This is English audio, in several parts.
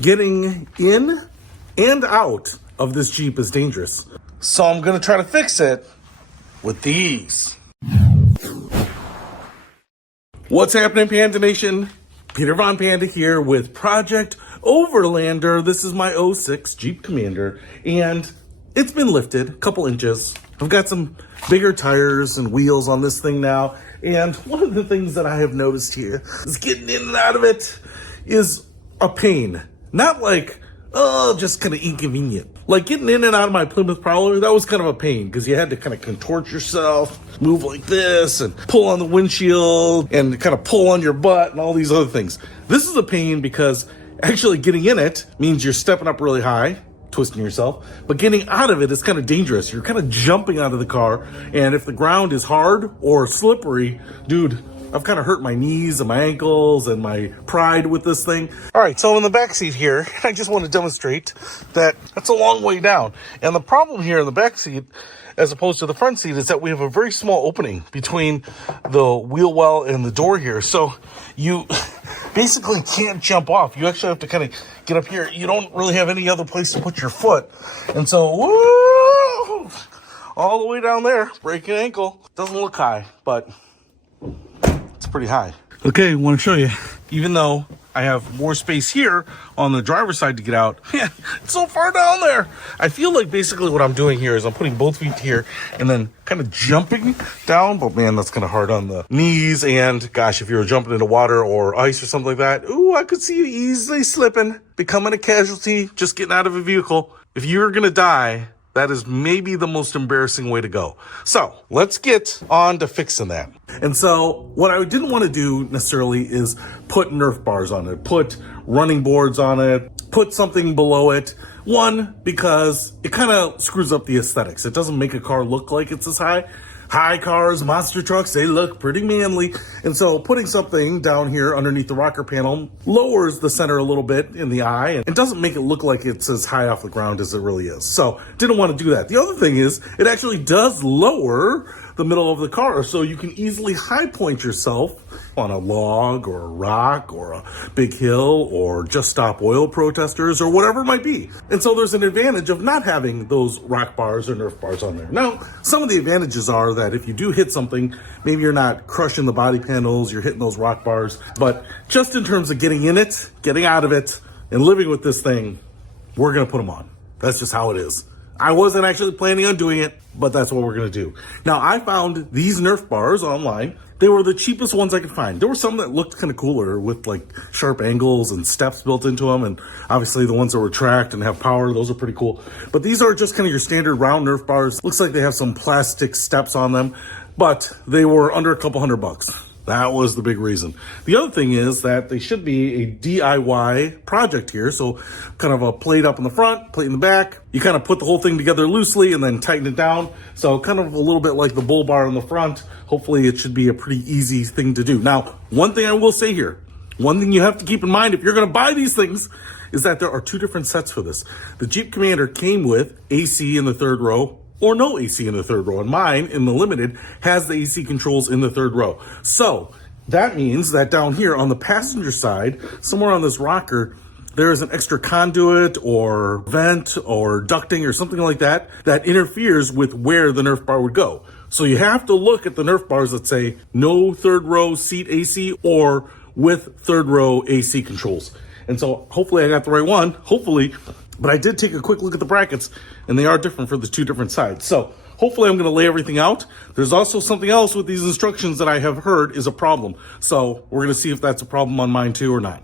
getting in and out of this Jeep is dangerous. So I'm gonna try to fix it with these. What's happening, Panda Nation? Peter Von Panda here with Project Overlander. This is my 06 Jeep Commander, and it's been lifted a couple inches. I've got some bigger tires and wheels on this thing now, and one of the things that I have noticed here is getting in and out of it is a pain. Not like, oh, just kind of inconvenient. Like getting in and out of my Plymouth Prowler, that was kind of a pain because you had to kind of contort yourself, move like this, and pull on the windshield, and kind of pull on your butt, and all these other things. This is a pain because actually getting in it means you're stepping up really high, twisting yourself, but getting out of it is kind of dangerous. You're kind of jumping out of the car, and if the ground is hard or slippery, dude, I've kind of hurt my knees and my ankles and my pride with this thing. All right, so in the back seat here, I just want to demonstrate that that's a long way down. And the problem here in the back seat, as opposed to the front seat, is that we have a very small opening between the wheel well and the door here. So you basically can't jump off. You actually have to kind of get up here. You don't really have any other place to put your foot. And so, woo, all the way down there, break an ankle. Doesn't look high, but pretty high. Okay, I want to show you. Even though I have more space here on the driver's side to get out, yeah, it's so far down there. I feel like basically what I'm doing here is I'm putting both feet here and then kind of jumping down, but man, that's kind of hard on the knees. And gosh, if you were jumping into water or ice or something like that, ooh, I could see you easily slipping, becoming a casualty, just getting out of a vehicle. If you're gonna die, that is maybe the most embarrassing way to go. So let's get on to fixing that. And so what I didn't want to do necessarily is put Nerf bars on it, put running boards on it, put something below it. One, because it kind of screws up the aesthetics. It doesn't make a car look like it's as high. High cars, monster trucks, they look pretty manly. And so putting something down here underneath the rocker panel lowers the center a little bit in the eye and it doesn't make it look like it's as high off the ground as it really is. So didn't want to do that. The other thing is it actually does lower the middle of the car, so you can easily high point yourself on a log or a rock or a big hill or just stop oil protesters or whatever it might be. And so there's an advantage of not having those rock bars or Nerf bars on there. Now, some of the advantages are that if you do hit something, maybe you're not crushing the body panels, you're hitting those rock bars, but just in terms of getting in it, getting out of it, and living with this thing, we're gonna put them on. That's just how it is. I wasn't actually planning on doing it, but that's what we're gonna do. Now, I found these Nerf bars online. They were the cheapest ones I could find. There were some that looked kind of cooler with like sharp angles and steps built into them. And obviously the ones that were tracked and have power, those are pretty cool. But these are just kind of your standard round Nerf bars. Looks like they have some plastic steps on them, but they were under a couple $100. That was the big reason. The other thing is that they should be a DIY project here. So kind of a plate up in the front, plate in the back. You kind of put the whole thing together loosely and then tighten it down. So kind of a little bit like the bull bar in the front. Hopefully it should be a pretty easy thing to do. Now, one thing I will say here, one thing you have to keep in mind if you're going to buy these things is that there are two different sets for this. The Jeep Commander came with AC in the third row or no AC in the third row. And mine, in the Limited, has the AC controls in the third row. So that means that down here on the passenger side, somewhere on this rocker, there is an extra conduit or vent or ducting or something like that that interferes with where the Nerf bar would go. So you have to look at the Nerf bars that say no third row seat AC or with third row AC controls. And so hopefully I got the right one, hopefully. But I did take a quick look at the brackets, and they are different for the two different sides. So hopefully I'm going to lay everything out. There's also something else with these instructions that I have heard is a problem. So we're going to see if that's a problem on mine too or not.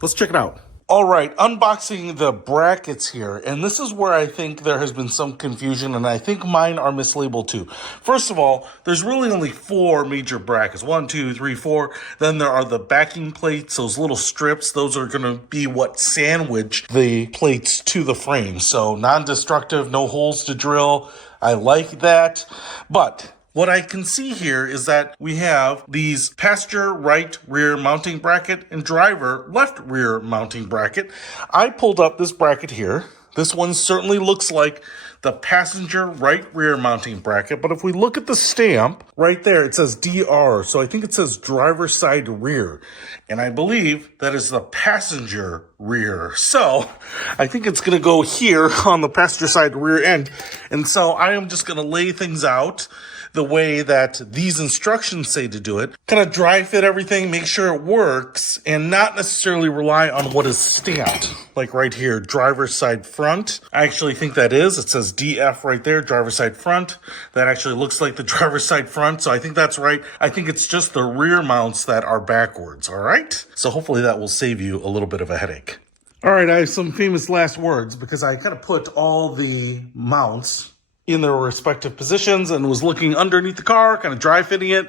Let's check it out. All right, unboxing the brackets here, and this is where I think there has been some confusion, and I think mine are mislabeled too. First of all, there's really only 4 major brackets. 1, 2, 3, 4. Then there are the backing plates, those little strips. Those are going to be what sandwich the plates to the frame. So non-destructive, no holes to drill. I like that, but what I can see here is that we have these passenger right rear mounting bracket and driver left rear mounting bracket. I pulled up this bracket here. This one certainly looks like the passenger right rear mounting bracket, but if we look at the stamp right there, it says DR, so I think it says driver side rear, and I believe that is the passenger rear. So I think it's going to go here on the passenger side rear end, and so I am just going to lay things out the way that these instructions say to do it, kind of dry fit everything, make sure it works, and not necessarily rely on what is stamped. Like right here, driver's side front. I actually think that is. It says DF right there, driver's side front. That actually looks like the driver's side front, so I think that's right. I think it's just the rear mounts that are backwards, all right? So hopefully that will save you a little bit of a headache. All right, I have some famous last words because I kind of put all the mounts in their respective positions and was looking underneath the car, kind of dry fitting it.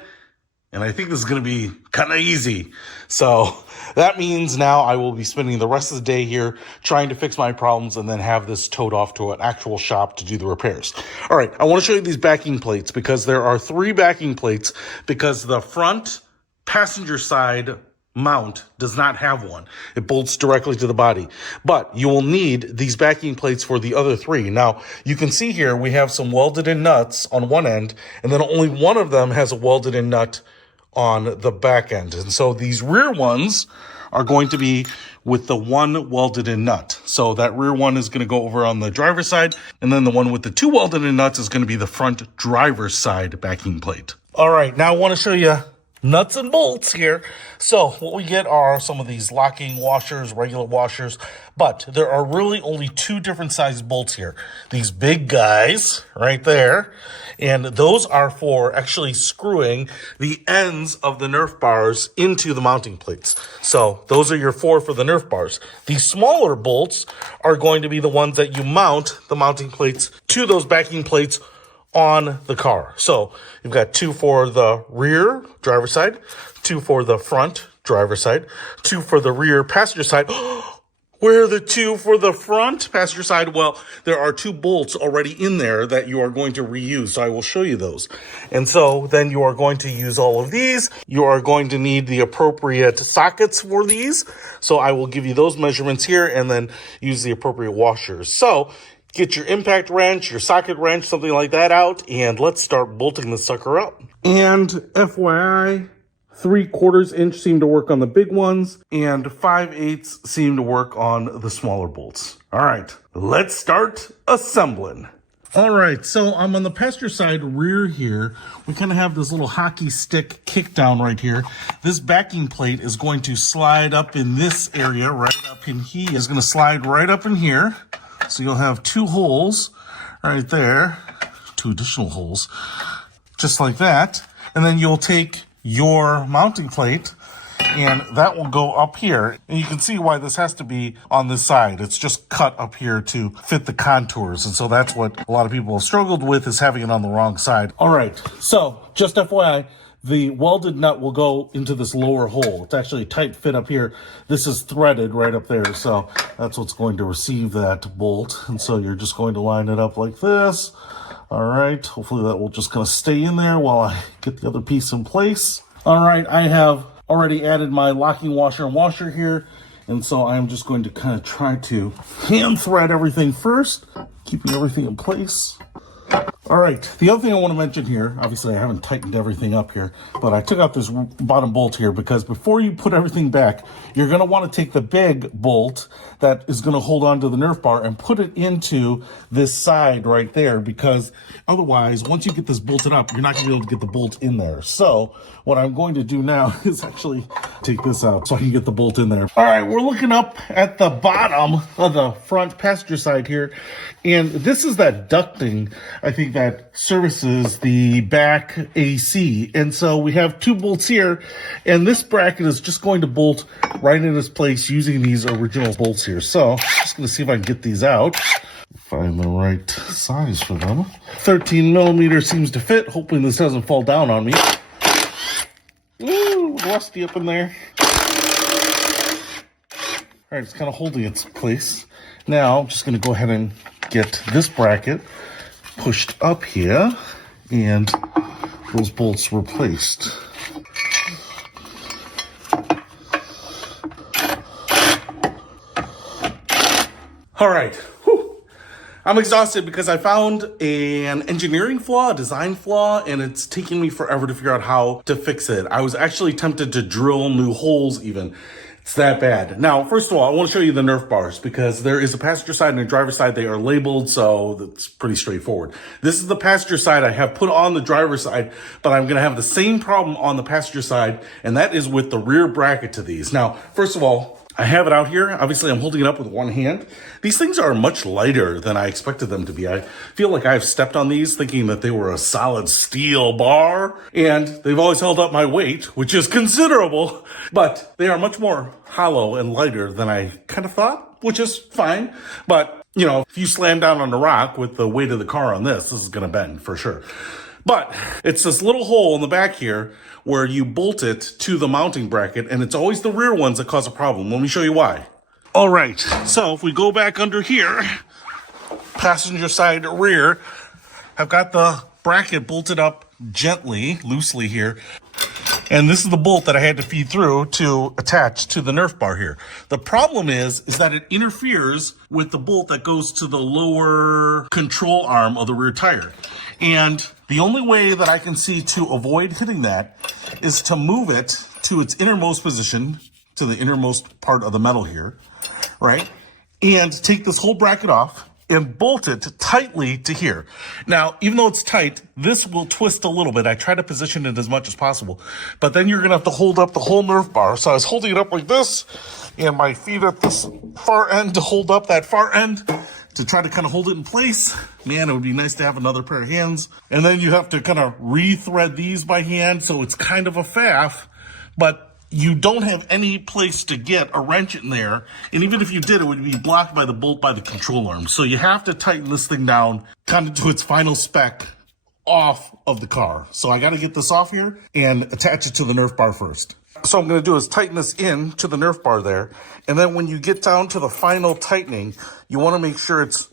And I think this is going to be kind of easy. So that means now I will be spending the rest of the day here trying to fix my problems and then have this towed off to an actual shop to do the repairs. All right, I want to show you these backing plates because there are 3 backing plates because the front passenger side mount does not have one. It bolts directly to the body, but you will need these backing plates for the other 3. Now you can see here we have some welded in nuts on one end, and then only one of them has a welded in nut on the back end. And so these rear ones are going to be with the one welded in nut. So that rear one is going to go over on the driver's side, and then the one with the 2 welded in nuts is going to be the front driver's side backing plate. All right, now I want to show you nuts and bolts here. So what we get are some of these locking washers, regular washers, but there are really only 2 different size bolts here. These big guys right there, and those are for actually screwing the ends of the Nerf bars into the mounting plates. So those are your 4 for the Nerf bars. These smaller bolts are going to be the ones that you mount the mounting plates to those backing plates on the car. So you've got 2 for the rear driver's side, 2 for the front driver's side, 2 for the rear passenger side. Where are the 2 for the front passenger side? Well, there are 2 bolts already in there that you are going to reuse. So I will show you those. And so then you are going to use all of these. You are going to need the appropriate sockets for these. So I will give you those measurements here and then use the appropriate washers. So get your impact wrench, your socket wrench, something like that out, and let's start bolting the sucker up. And FYI, 3/4 inch seem to work on the big ones, and 5/8 seem to work on the smaller bolts. All right, let's start assembling. All right, so I'm on the passenger side rear here. We kind of have this little hockey stick kick down right here. This backing plate is going to slide up in this area, right up in here. It's going to slide right up in here. So you'll have 2 holes right there, 2 additional holes, just like that. And then you'll take your mounting plate and that will go up here. And you can see why this has to be on this side. It's just cut up here to fit the contours. And so that's what a lot of people have struggled with, is having it on the wrong side. All right, so just FYI, the welded nut will go into this lower hole. It's actually a tight fit up here. This is threaded right up there, so that's what's going to receive that bolt. And so you're just going to line it up like this. All right, hopefully that will just kind of stay in there while I get the other piece in place. All right, I have already added my locking washer and washer here. And so I'm just going to kind of try to hand thread everything first, keeping everything in place. All right, the other thing I want to mention here, obviously I haven't tightened everything up here, but I took out this bottom bolt here because before you put everything back, you're going to want to take the big bolt that is going to hold on to the Nerf bar and put it into this side right there, because otherwise, once you get this bolted up, you're not going to be able to get the bolt in there. So what I'm going to do now is actually take this out so I can get the bolt in there. All right, we're looking up at the bottom of the front passenger side here, and this is that ducting, I think, that services the back AC. And so we have 2 bolts here, and this bracket is just going to bolt right in its place using these original bolts here. So I'm just going to see if I can get these out, find the right size for them. 13 millimeters seems to fit. Hoping this doesn't fall down on me. Ooh, rusty up in there. All right, it's kind of holding its place. Now I'm just going to go ahead and get this bracket pushed up here and those bolts replaced. All right, I'm exhausted because I found an engineering flaw, a design flaw, and it's taking me forever to figure out how to fix it. I was actually tempted to drill new holes even. It's that bad. Now, first of all, I want to show you the Nerf bars because there is a passenger side and a driver side. They are labeled, so that's pretty straightforward. This is the passenger side I have put on the driver's side, but I'm going to have the same problem on the passenger side, and that is with the rear bracket to these. Now, first of all, I have it out here. Obviously, I'm holding it up with one hand. These things are much lighter than I expected them to be. I feel like I've stepped on these thinking that they were a solid steel bar, and they've always held up my weight, which is considerable, but they are much more hollow and lighter than I kind of thought, which is fine. But, you know, if you slam down on a rock with the weight of the car on this is going to bend for sure. But it's this little hole in the back here where you bolt it to the mounting bracket, and it's always the rear ones that cause a problem. Let me show you why. All right, so if we go back under here, passenger side rear, I've got the bracket bolted up gently, loosely here. And this is the bolt that I had to feed through to attach to the Nerf bar here. The problem is that it interferes with the bolt that goes to the lower control arm of the rear tire. And the only way that I can see to avoid hitting that is to move it to its innermost position, to the innermost part of the metal here, right? And take this whole bracket off and bolt it tightly to here. Now, even though it's tight, this will twist a little bit. I try to position it as much as possible, but then you're gonna have to hold up the whole Nerf bar. So I was holding it up like this, and my feet at this far end to hold up that far end to try to kind of hold it in place. Man, it would be nice to have another pair of hands. And then you have to kind of re-thread these by hand, so it's kind of a faff, but you don't have any place to get a wrench in there. And even if you did, it would be blocked by the bolt by the control arm. So you have to tighten this thing down kind of to its final spec off of the car. So I got to get this off here and attach it to the Nerf bar first. So I'm going to do is tighten this in to the Nerf bar there. And then when you get down to the final tightening, you want to make sure it's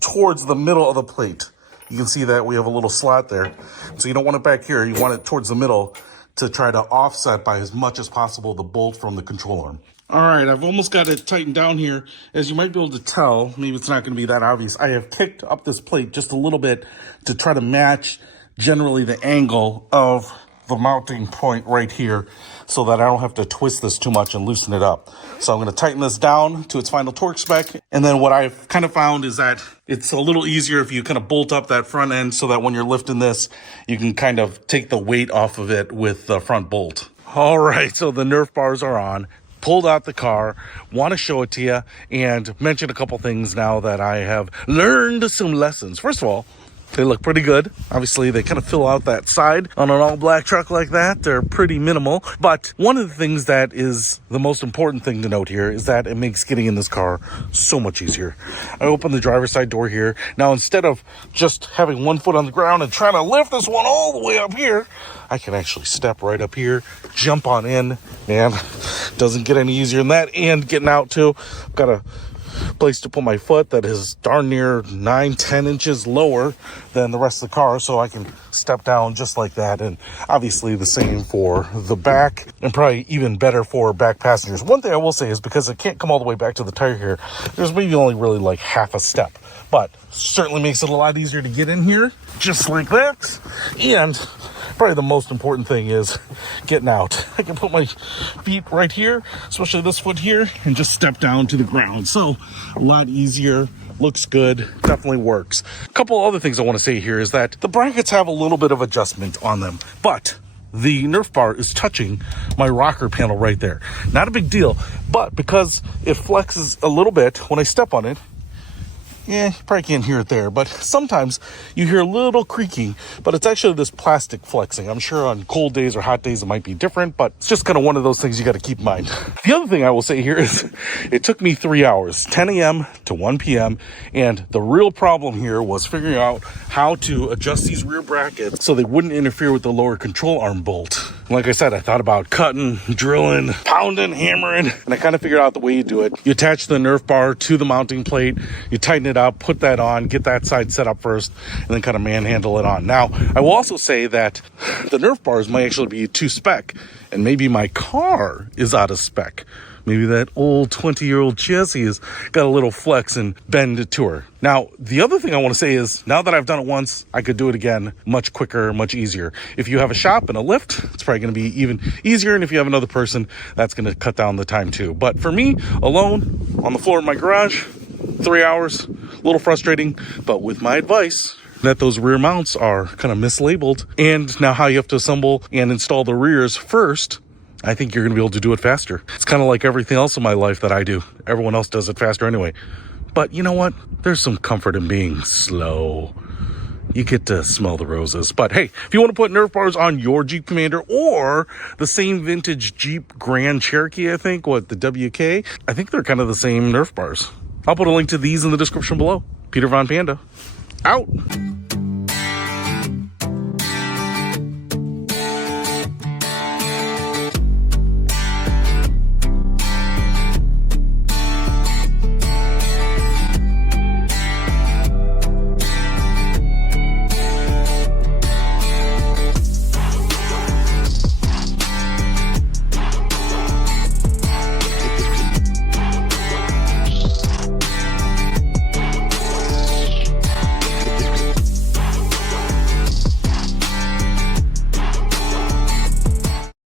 towards the middle of the plate. You can see that we have a little slot there. So you don't want it back here. You want it towards the middle to try to offset by as much as possible the bolt from the control arm. All right, I've almost got it tightened down here. As you might be able to tell, maybe it's not going to be that obvious, I have kicked up this plate just a little bit to try to match generally the angle of the mounting point right here so that I don't have to twist this too much and loosen it up. So I'm going to tighten this down to its final torque spec. And then what I've kind of found is that it's a little easier if you kind of bolt up that front end so that when you're lifting this, you can kind of take the weight off of it with the front bolt. All right, so the Nerf bars are on. Pulled out the car, want to show it to you and mention a couple things now that I have learned some lessons. First of all, they look pretty good. Obviously, they kind of fill out that side on an all-black truck like that. They're pretty minimal. But one of the things that is the most important thing to note here is that it makes getting in this car so much easier. I open the driver's side door here. Now, instead of just having one foot on the ground and trying to lift this one all the way up here, I can actually step right up here, jump on in. Man, doesn't get any easier than that. And getting out, too. I've got a place to put my foot that is darn near 9-10 inches lower than the rest of the car, so I can step down just like that. And obviously the same for the back, and probably even better for back passengers. One thing I will say is because I can't come all the way back to the tire here, there's maybe only really like half a step, but certainly makes it a lot easier to get in here just like that. And probably the most important thing is getting out. I can put my feet right here, especially this foot here, and just step down to the ground. So a lot easier, looks good, definitely works. A couple other things I want to say here is that the brackets have a little bit of adjustment on them, but the Nerf bar is touching my rocker panel right there. Not a big deal, but because it flexes a little bit when I step on it, yeah, you probably can't hear it there, but sometimes you hear a little creaking, but it's actually this plastic flexing. I'm sure on cold days or hot days it might be different, but it's just kind of one of those things you got to keep in mind. The other thing I will say here is it took me 3 hours, 10 a.m. to 1 p.m., and the real problem here was figuring out how to adjust these rear brackets so they wouldn't interfere with the lower control arm bolt. Like I said, I thought about cutting, drilling, pounding, hammering, and I kind of figured out the way you do it. You attach the Nerf bar to the mounting plate, you tighten it up, put that on, get that side set up first, and then kind of manhandle it on. Now, I will also say that the Nerf bars might actually be to spec, and maybe my car is out of spec, maybe that old 20-year-old chassis has got a little flex and bend to her. Now, the other thing I want to say is, now that I've done it once, I could do it again much quicker, much easier. If you have a shop and a lift, it's probably going to be even easier. And if you have another person, that's going to cut down the time too. But for me, alone, on the floor of my garage, 3 hours, a little frustrating, but with my advice that those rear mounts are kind of mislabeled, and now how you have to assemble and install the rears first, I think you're going to be able to do it faster. It's kind of like everything else in my life that I do. Everyone else does it faster anyway. But you know what? There's some comfort in being slow. You get to smell the roses. But hey, if you want to put Nerf bars on your Jeep Commander or the same vintage Jeep Grand Cherokee, I think, the WK, I think they're kind of the same Nerf bars. I'll put a link to these in the description below. Peter Von Panda, out.